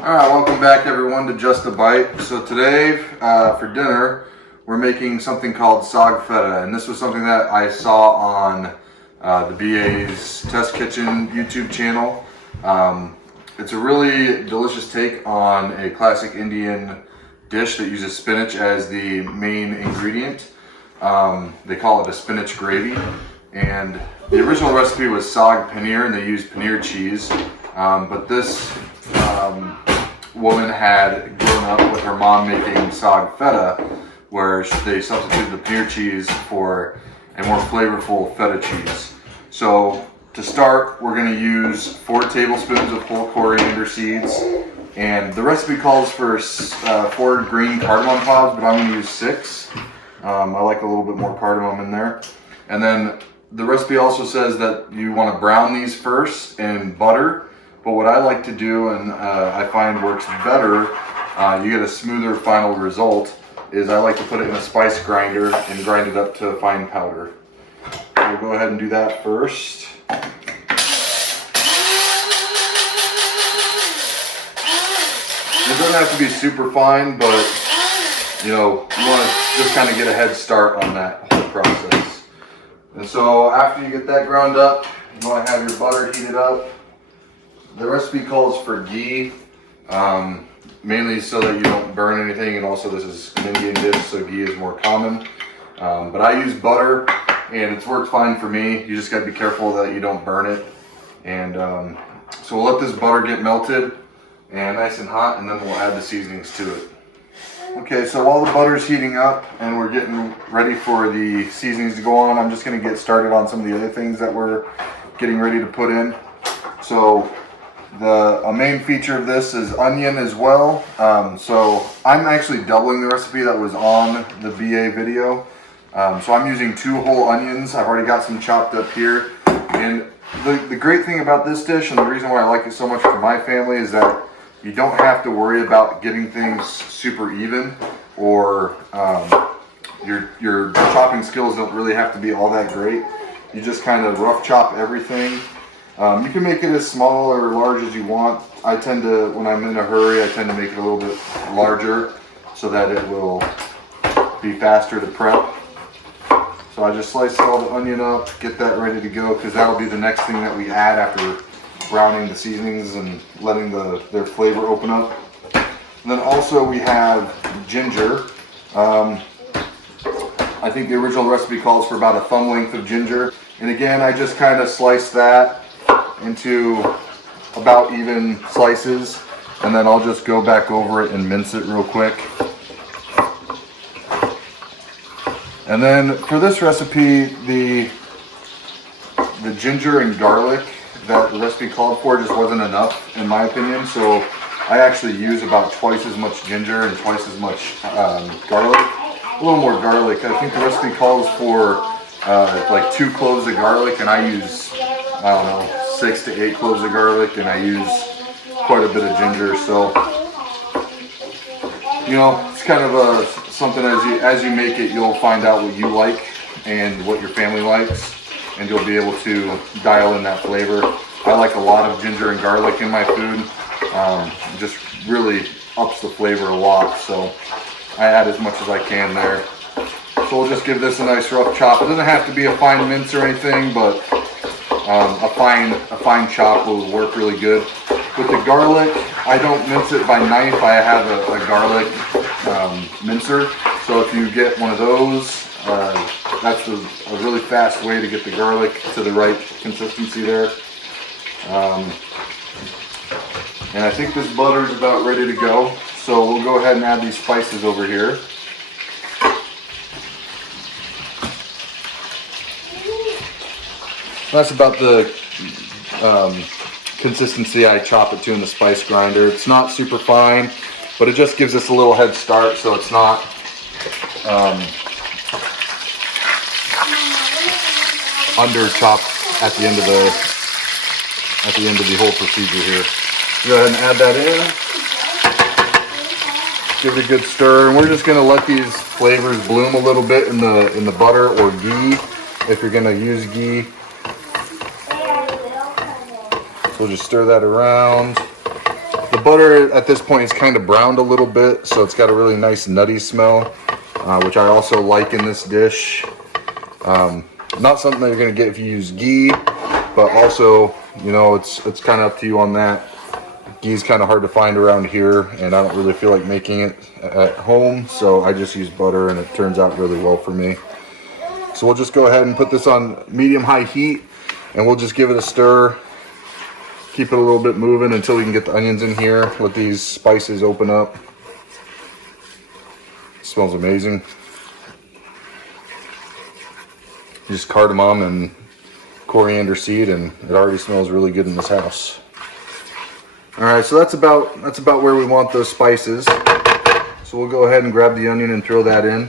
Alright, welcome back everyone to Just a Bite. So today, for dinner, we're making something called Saag Feta, and this was something that I saw on the BA's Test Kitchen YouTube channel. It's a really delicious take on a classic Indian dish that uses spinach as the main ingredient. They call it a spinach gravy, and the original recipe was saag paneer, and they used paneer cheese, but this woman had grown up with her mom making saag feta, where they substituted the paneer cheese for a more flavorful feta cheese. So to start, we're going to use 4 tablespoons of whole coriander seeds, and the recipe calls for 4 green cardamom pods, but I'm going to use 6. I like a little bit more cardamom in there. And then the recipe also says that you want to brown these first in butter. But what I like to do, and I find works better, you get a smoother final result, is I like to put it in a spice grinder and grind it up to a fine powder. We'll go ahead and do that first. It doesn't have to be super fine, but you know, you want to just kind of get a head start on that whole process. And so after you get that ground up, you want to have your butter heated up. The recipe calls for ghee, mainly so that you don't burn anything, and also this is an Indian dish, so ghee is more common. But I use butter, and it's worked fine for me. You just got to be careful that you don't burn it. And so we'll let this butter get melted and nice and hot, and then we'll add the seasonings to it. Okay, so while the butter's heating up and we're getting ready for the seasonings to go on, I'm just going to get started on some of the other things that we're getting ready to put in. So a main feature of this is onion as well. So I'm actually doubling the recipe that was on the BA video. So I'm using 2 whole onions. I've already got some chopped up here. And the great thing about this dish, and the reason why I like it so much for my family, is that you don't have to worry about getting things super even, or your chopping skills don't really have to be all that great. You just kind of rough chop everything. You can make it as small or large as you want. I tend to, when I'm in a hurry, I tend to make it a little bit larger so that it will be faster to prep. So I just slice all the onion up, get that ready to go, because that'll be the next thing that we add after browning the seasonings and letting their flavor open up. And then also we have ginger. I think the original recipe calls for about a thumb length of ginger. And again, I just kind of slice that into about even slices, and then I'll just go back over it and mince it real quick. And then for this recipe, the ginger and garlic that the recipe called for just wasn't enough, in my opinion. So I actually use about twice as much ginger and twice as much garlic. A little more garlic. I think the recipe calls for like 2 cloves of garlic, and I use, I don't know, 6 to 8 cloves of garlic, and I use quite a bit of ginger. So, you know, it's kind of something as you make it, you'll find out what you like and what your family likes, and you'll be able to dial in that flavor. I like a lot of ginger and garlic in my food. It just really ups the flavor a lot, so I add as much as I can there. So we'll just give this a nice rough chop. It doesn't have to be a fine mince or anything, but a fine chop will work really good. With the garlic, I don't mince it by knife. I have a garlic mincer. So if you get one of those, that's a really fast way to get the garlic to the right consistency there. And I think this butter is about ready to go. So we'll go ahead and add these spices over here. That's about the consistency I chop it to in the spice grinder. It's not super fine, but it just gives us a little head start, so it's not under chopped at the end of the whole procedure here. Go ahead and add that in. Give it a good stir, and we're just going to let these flavors bloom a little bit in the butter or ghee, if you're going to use ghee. So we'll just stir that around. The butter at this point is kind of browned a little bit, so it's got a really nice nutty smell, which I also like in this dish. Not something that you're going to get if you use ghee, but also, you know, it's kind of up to you on that. Ghee's kind of hard to find around here, and I don't really feel like making it at home, so I just use butter, and it turns out really well for me. So we'll just go ahead and put this on medium-high heat, and we'll just give it a stir. Keep it a little bit moving until we can get the onions in here. Let these spices open up. It smells amazing. Just cardamom and coriander seed, and it already smells really good in this house. All right, so that's about where we want those spices. So we'll go ahead and grab the onion and throw that in.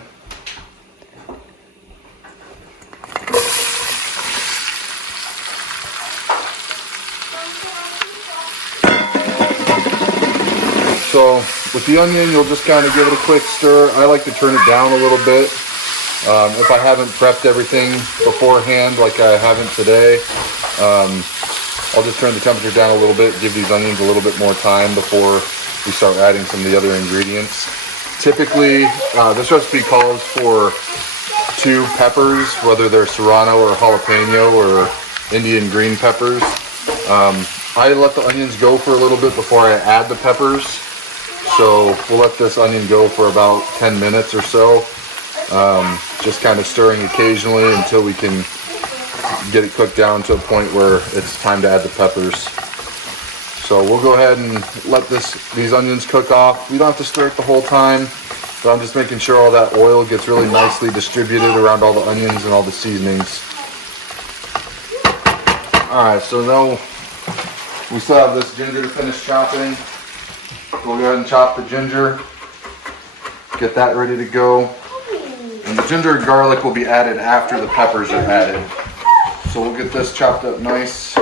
So with the onion, you'll just kind of give it a quick stir. I like to turn it down a little bit. If I haven't prepped everything beforehand, like I haven't today, I'll just turn the temperature down a little bit, give these onions a little bit more time before we start adding some of the other ingredients. Typically, this recipe calls for 2 peppers, whether they're serrano or jalapeno or Indian green peppers. I let the onions go for a little bit before I add the peppers. So we'll let this onion go for about 10 minutes or so. Just kind of stirring occasionally until we can get it cooked down to a point where it's time to add the peppers. So we'll go ahead and let these onions cook off. We don't have to stir it the whole time, but I'm just making sure all that oil gets really nicely distributed around all the onions and all the seasonings. Alright, so now we still have this ginger to finish chopping. We'll go ahead and chop the ginger, get that ready to go. And the ginger and garlic will be added after the peppers are added. So we'll get this chopped up nice.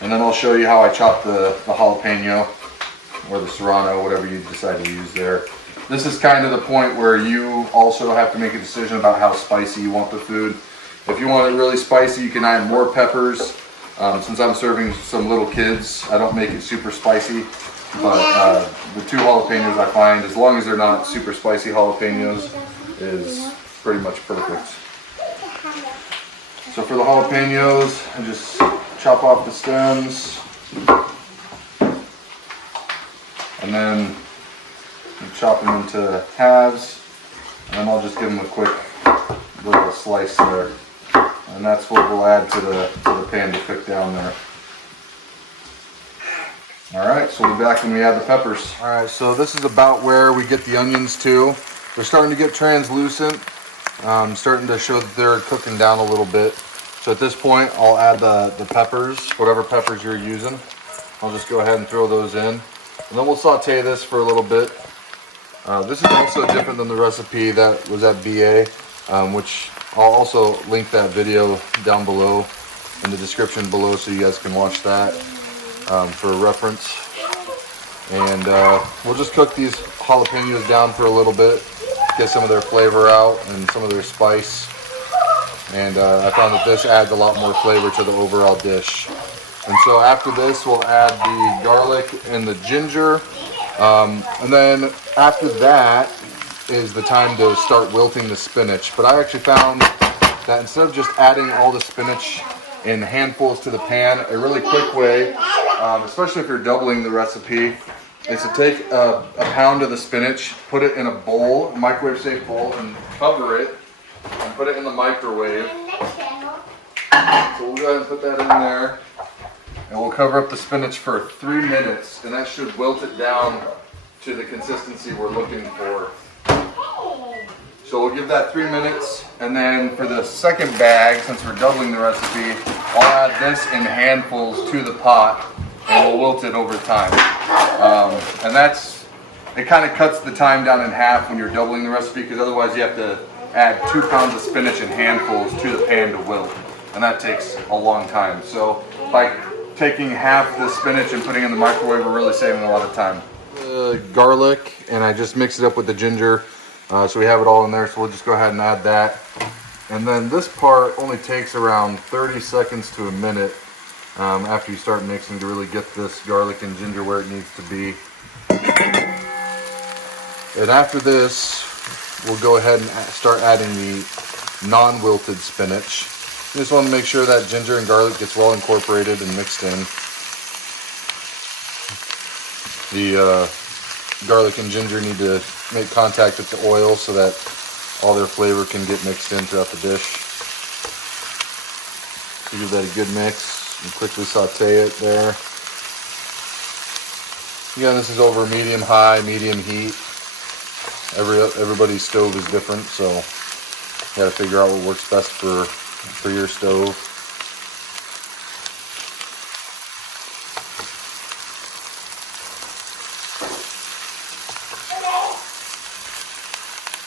And then I'll show you how I chop the jalapeno or the serrano, whatever you decide to use there. This is kind of the point where you also have to make a decision about how spicy you want the food. If you want it really spicy, you can add more peppers. Since I'm serving some little kids, I don't make it super spicy. But the 2 jalapenos I find, as long as they're not super spicy jalapenos, is pretty much perfect. So for the jalapenos, I just chop off the stems. And then chop them into halves. And then I'll just give them a quick little slice there. And that's what we'll add to the pan to cook down there. Alright, so we'll be back when we add the peppers. Alright, so this is about where we get the onions to. They're starting to get translucent. Starting to show that they're cooking down a little bit. So at this point, I'll add the peppers, whatever peppers you're using. I'll just go ahead and throw those in. And then we'll saute this for a little bit. This is also different than the recipe that was at BA, which I'll also link that video down below in the description below so you guys can watch that for reference. And we'll just cook these jalapenos down for a little bit, get some of their flavor out and some of their spice. And I found that this adds a lot more flavor to the overall dish. And so after this, we'll add the garlic and the ginger. And then after that is the time to start wilting the spinach. But I actually found that instead of just adding all the spinach in handfuls to the pan, a really quick way, especially if you're doubling the recipe, is to take a pound of the spinach, put it in a bowl, a microwave safe bowl, and cover it and put it in the microwave. So we'll go ahead and put that in there. And we'll cover up the spinach for 3 minutes, and that should wilt it down to the consistency we're looking for. So we'll give that 3 minutes, and then for the second bag, since we're doubling the recipe, I'll add this in handfuls to the pot, and we'll wilt it over time. And it kind of cuts the time down in half when you're doubling the recipe, because otherwise you have to add 2 pounds of spinach in handfuls to the pan to wilt, and that takes a long time. So by taking half the spinach and putting it in the microwave, we're really saving a lot of time. Garlic, and I just mix it up with the ginger, so we have it all in there. So we'll just go ahead and add that. And then this part only takes around 30 seconds to a minute. after you start mixing to really get this garlic and ginger where it needs to be. And after this, we'll go ahead and start adding the non-wilted spinach. You just want to make sure that ginger and garlic gets well incorporated and mixed in. The garlic and ginger need to make contact with the oil so that all their flavor can get mixed in throughout the dish. So give that a good mix and quickly saute it there. Again, this is over medium-high, medium heat. Everybody's stove is different, so you gotta figure out what works best for your stove.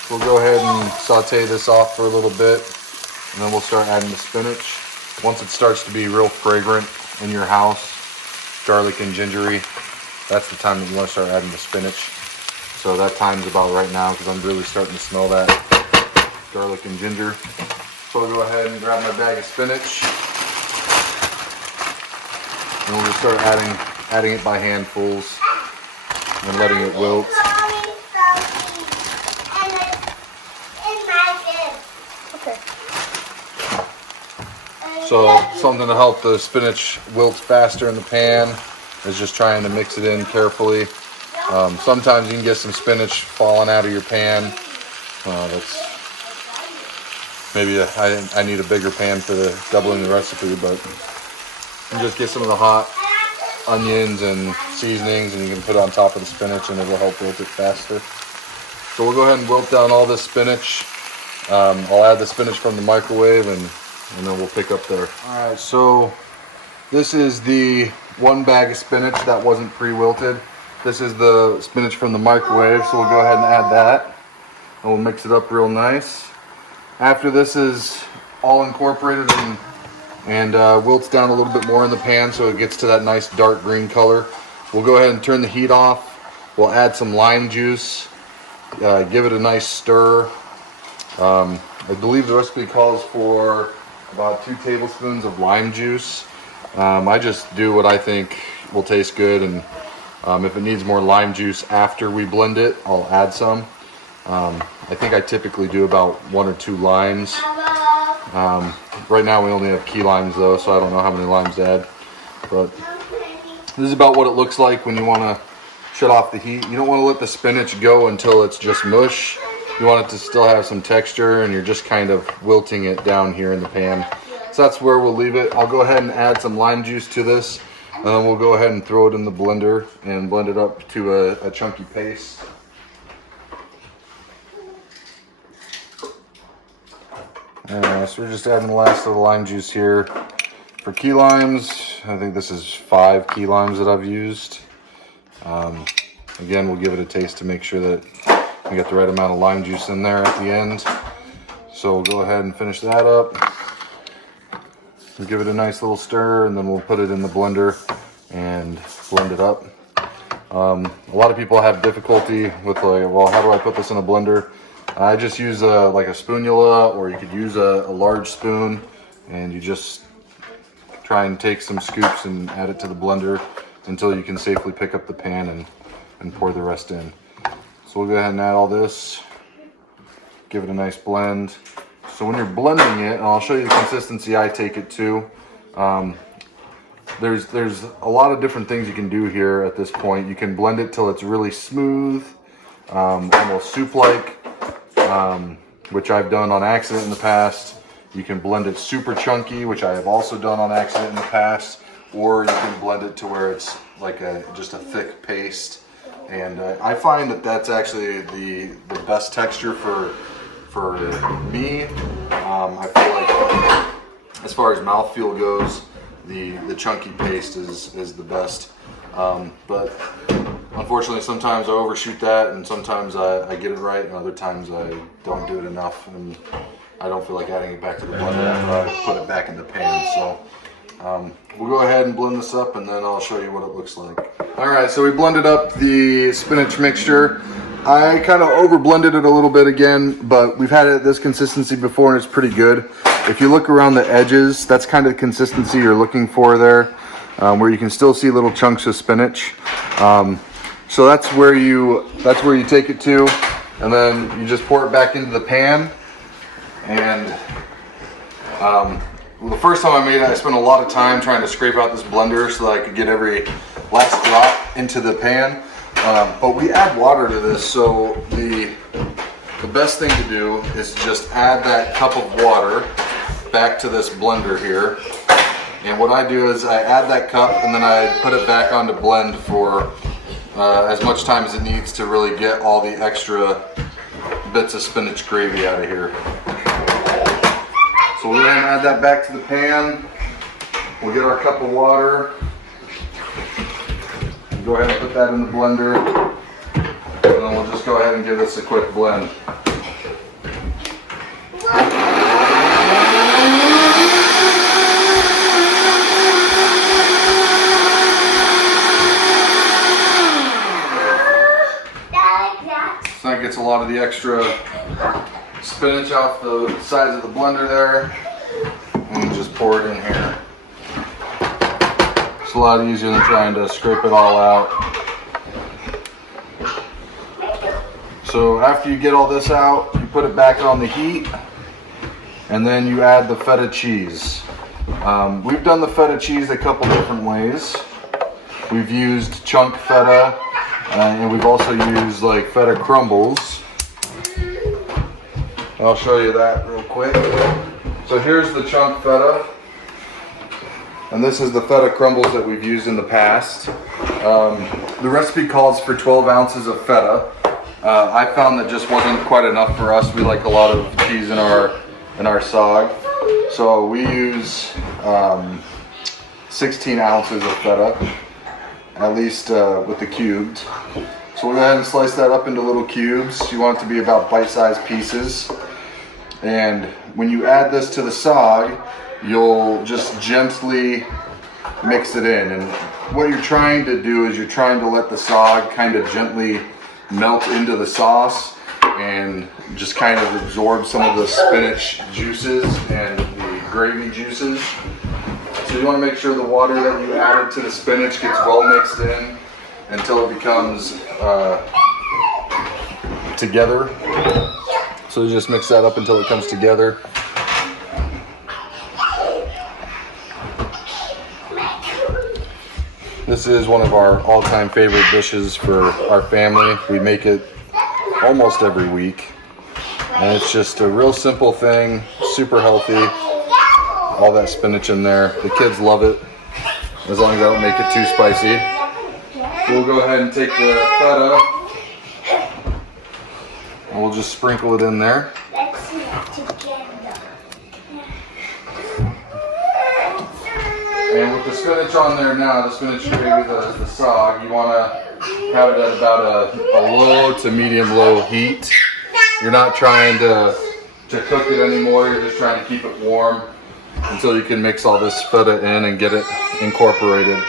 We'll go ahead and saute this off for a little bit, and then we'll start adding the spinach. Once it starts to be real fragrant in your house, garlic and gingery, that's the time that you want to start adding the spinach. So that time's about right now because I'm really starting to smell that garlic and ginger. So I'll go ahead and grab my bag of spinach, and we'll just start adding it by handfuls and letting it wilt. So something to help the spinach wilt faster in the pan is just trying to mix it in carefully. Sometimes you can get some spinach falling out of your pan. That's maybe I need a bigger pan for the doubling the recipe, but you just get some of the hot onions and seasonings and you can put it on top of the spinach and it'll help wilt it faster. So we'll go ahead and wilt down all this spinach. I'll add the spinach from the microwave and then we'll pick up there. Alright, so this is the one bag of spinach that wasn't pre-wilted. This is the spinach from the microwave, so we'll go ahead and add that. And we'll mix it up real nice. After this is all incorporated and wilts down a little bit more in the pan so it gets to that nice dark green color, we'll go ahead and turn the heat off. We'll add some lime juice, give it a nice stir. I believe the recipe calls for about 2 tablespoons of lime juice. I just do what I think will taste good, and if it needs more lime juice after we blend it, I'll add some. I think I typically do about 1 or 2 limes. Right now we only have key limes though, so I don't know how many limes to add. But this is about what it looks like when you want to shut off the heat. You don't want to let the spinach go until it's just mush. You want it to still have some texture, and you're just kind of wilting it down here in the pan. So that's where we'll leave it. I'll go ahead and add some lime juice to this, and then we'll go ahead and throw it in the blender and blend it up to a chunky paste. So we're just adding the last little lime juice here. For key limes, I think this is 5 key limes that I've used. Again, we'll give it a taste to make sure that we got the right amount of lime juice in there at the end. So we'll go ahead and finish that up. We'll give it a nice little stir, and then we'll put it in the blender and blend it up. A lot of people have difficulty with like, well, how do I put this in a blender? I just use like a spoonula, or you could use a large spoon, and you just try and take some scoops and add it to the blender until you can safely pick up the pan and pour the rest in. So we'll go ahead and add all this, give it a nice blend. So when you're blending it, and I'll show you the consistency I take it to, there's a lot of different things you can do here at this point. You can blend it till it's really smooth, almost soup-like, which I've done on accident in the past. You can blend it super chunky, which I have also done on accident in the past, or you can blend it to where it's like just a thick paste. And I find that that's actually the best texture for me. I feel like as far as mouthfeel goes, the chunky paste is the best. But unfortunately, sometimes I overshoot that, and sometimes I get it right, and other times I don't do it enough, and I don't feel like adding it back to the blender after I put it back in the pan. So we'll go ahead and blend this up, and then I'll show you what it looks like. All right, so we blended up the spinach mixture. I kind of over blended it a little bit again, but we've had it at this consistency before, and it's pretty good. if you look around the edges, that's kind of the consistency you're looking for there, where you can still see little chunks of spinach. So that's where you take it to, and then you just pour it back into the pan. And well, the first time I made it, I spent a lot of time trying to scrape out this blender so that I could get every last drop into the pan. But we add water to this, so the best thing to do is just add that cup of water back to this blender here. And what I do is I add that cup and then I put it back on to blend for as much time as it needs to really get all the extra bits of spinach gravy out of here. So we're going to add that back to the pan. We'll get our cup of water. Go ahead and put that in the blender. And then we'll just go ahead and give this a quick blend. So that gets a lot of the extra spinach off the sides of the blender there, and just pour it in here. It's a lot easier than trying to scrape it all out. So after you get all this out, you put it back on the heat, and then you add the feta cheese. We've done the feta cheese a couple different ways. We've used chunk feta, and we've also used like feta crumbles. I'll show you that real quick. So here's the chunk feta, and this is the feta crumbles that we've used in the past. The recipe calls for 12 ounces of feta. I found that just wasn't quite enough for us. We like a lot of cheese in our saag. So we use 16 ounces of feta, at least with the cubed. So we'll go ahead and slice that up into little cubes. You want it to be about bite-sized pieces. And when you add this to the saag, you'll just gently mix it in. And what you're trying to do is you're trying to let the saag kind of gently melt into the sauce and just kind of absorb some of the spinach juices and the gravy juices. So you want to make sure the water that you added to the spinach gets well mixed in until it becomes together. So you just mix that up until it comes together. This is one of our all-time favorite dishes for our family. We make it almost every week. And it's just a real simple thing, super healthy. All that spinach in there. The kids love it, as long as I don't make it too spicy. We'll go ahead and take the feta, and we'll just sprinkle it in there. And with the spinach on there now, the spinach gravy, the saag, you want to have it at about a low to medium-low heat. You're not trying to cook it anymore, you're just trying to keep it warm until you can mix all this feta in and get it incorporated.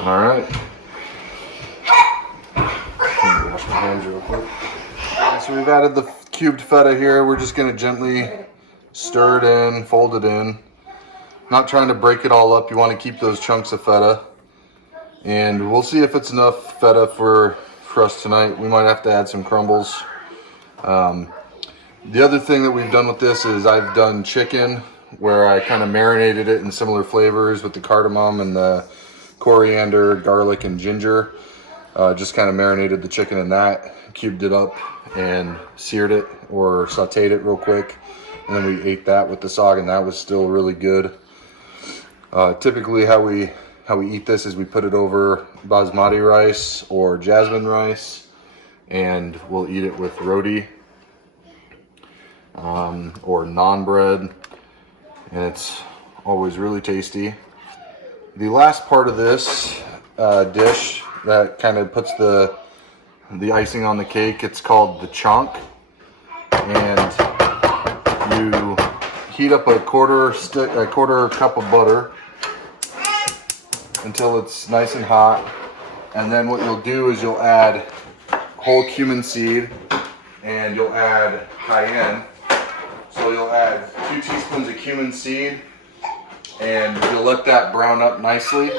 All right. Wash my hands real quick. So we've added the cubed feta here. We're just going to gently stir it in, fold it in. Not trying to break it all up. You want to keep those chunks of feta. And we'll see if it's enough feta for us tonight. We might have to add some crumbles. The other thing that we've done with this is I've done chicken, where I kind of marinated it in similar flavors with the cardamom and the coriander, garlic, and ginger. Just kind of marinated the chicken in that, cubed it up, and seared it or sauteed it real quick. And then we ate that with the saag, and that was still really good. Typically how we eat this is we put it over basmati rice or jasmine rice, and we'll eat it with roti or naan bread, and it's always really tasty. The last part of this dish that kind of puts the icing on the cake, it's called the chonk, and you heat up a quarter cup of butter until it's nice and hot. And then what you'll do is you'll add whole cumin seed and you'll add cayenne. So you'll add 2 teaspoons of cumin seed and you'll let that brown up nicely.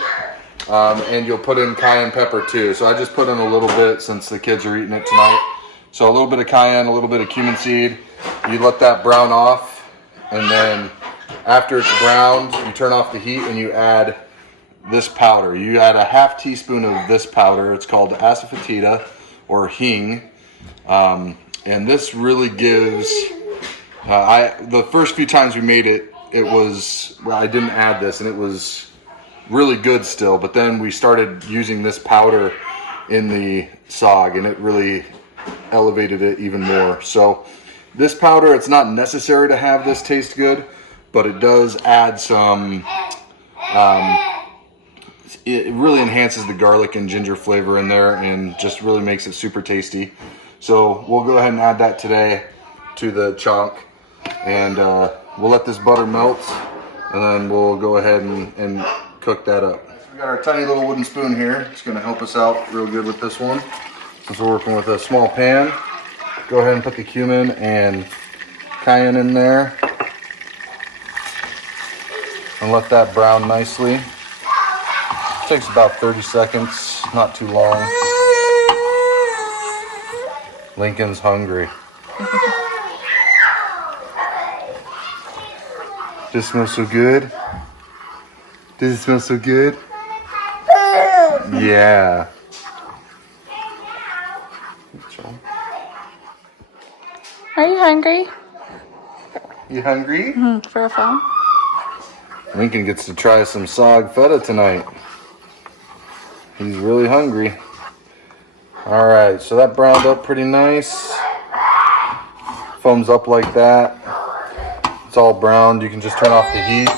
And you'll put in cayenne pepper too. So I just put in a little bit since the kids are eating it tonight. So a little bit of cayenne, a little bit of cumin seed. You let that brown off, and then after it's browned, you turn off the heat and you add this powder. You add a half teaspoon of this powder. It's called Asafetida or hing. And this really gives, the first few times we made it, I didn't add this and it was really good still, but then we started using this powder in the saag and it really elevated it even more. So this powder, it's not necessary to have this taste good, but it does add some, it really enhances the garlic and ginger flavor in there and just really makes it super tasty. So we'll go ahead and add that today to the chunk, and we'll let this butter melt, and then we'll go ahead and cook that up. We got our tiny little wooden spoon here. It's going to help us out real good with this one. Since we're working with a small pan, go ahead and put the cumin and cayenne in there and let that brown nicely. It takes about 30 seconds, not too long. Lincoln's hungry. Does it smell so good? Does it smell so good? Yeah. Are you hungry? You hungry? For a phone? Lincoln gets to try some Saag Feta tonight. He's really hungry. Alright, so that browned up pretty nice. Foams up like that. It's all browned. You can just turn off the heat.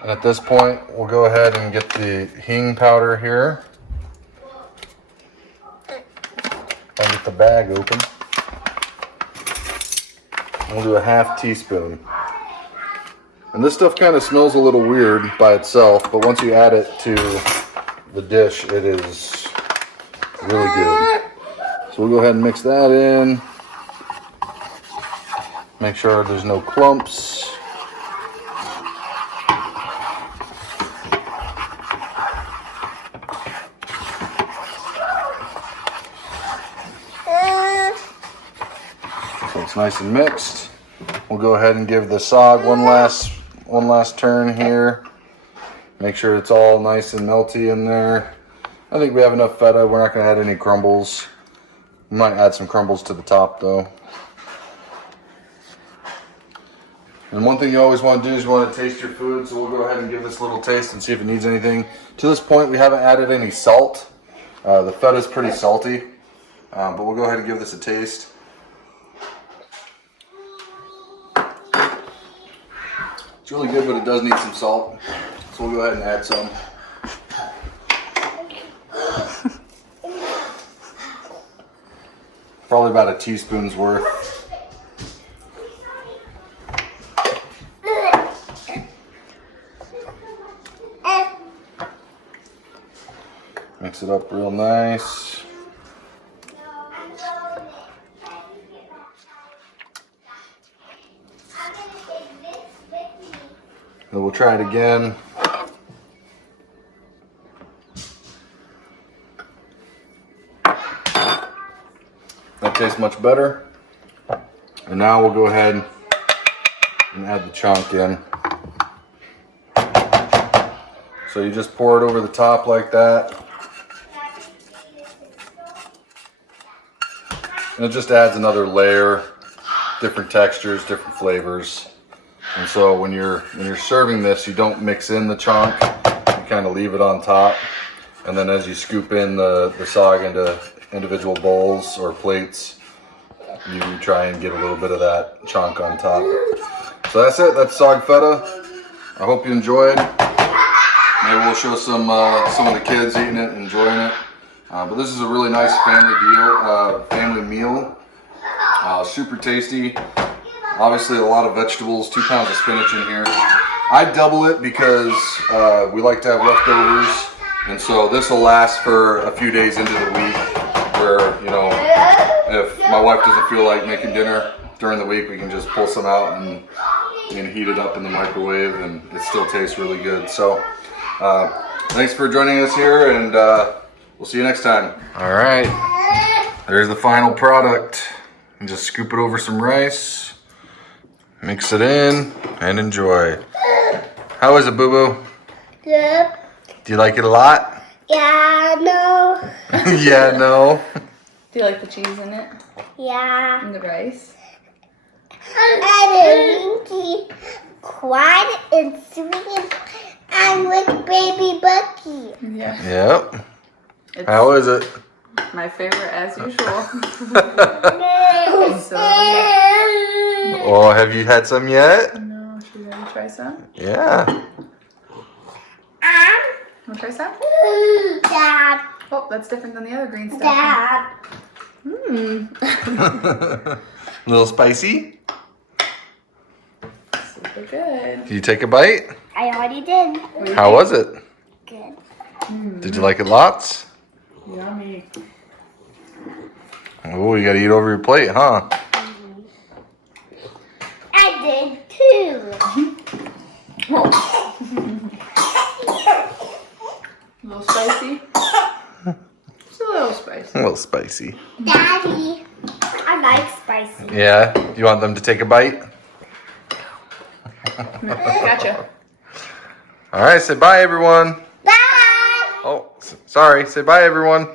And at this point, we'll go ahead and get the hing powder here. I'll get the bag open. We'll do a half teaspoon. And this stuff kind of smells a little weird by itself, but once you add it to the dish, it is really good. So we'll go ahead and mix that in. Make sure there's no clumps. So it's nice and mixed. We'll go ahead and give the saag one last turn here. Make sure it's all nice and melty in there. I think we have enough feta. We're not going to add any crumbles. We might add some crumbles to the top though. And one thing you always want to do is you want to taste your food, so we'll go ahead and give this a little taste and see if it needs anything. To this point, we haven't added any salt. The feta is pretty salty, but we'll go ahead and give this a taste. It's really good, but it does need some salt, so we'll go ahead and add some. Probably about a teaspoon's worth. Mix it up real nice. Then we'll try it again. That tastes much better. And now we'll go ahead and add the chunk in. So you just pour it over the top like that. And it just adds another layer, different textures, different flavors. And so when you're serving this, you don't mix in the chunk, you kind of leave it on top. And then as you scoop in the saag into individual bowls or plates, you try and get a little bit of that chunk on top. So that's it, that's Saag Feta. I hope you enjoyed. Maybe we'll show some of the kids eating it, enjoying it. But this is a really nice family meal. Super tasty. Obviously a lot of vegetables, 2 pounds of spinach in here. I double it because we like to have leftovers And so this will last for a few days into the week where, you know, if my wife doesn't feel like making dinner during the week, we can just pull some out and heat it up in the microwave and it still tastes really good. So thanks for joining us here, and we'll see you next time. All right, there's the final product. And just scoop it over some rice, mix it in, and enjoy. How is it, Boo Boo? Good. Do you like it a lot? Yeah, no. Yeah, no. Do you like the cheese in it? Yeah. And the rice? And Winky, quiet and sweet. I'm with baby Bucky. Yeah. Yep. It's How is it? my favorite as usual. So, Oh, have you had some yet? no, should we try some? Yeah. Want to try some? Dad. Oh, that's different than the other green stuff. Dad. A little spicy. Super good. Did you take a bite? I already did. How was it? Good. Did you like it lots? Yummy. Oh, you gotta eat over your plate, huh? I did too. A little spicy? Just a little spicy. A little spicy. Daddy, I like spicy. Yeah? Do you want them to take a bite? Gotcha. All right, say bye, everyone. Bye. Oh, sorry. Say bye, everyone.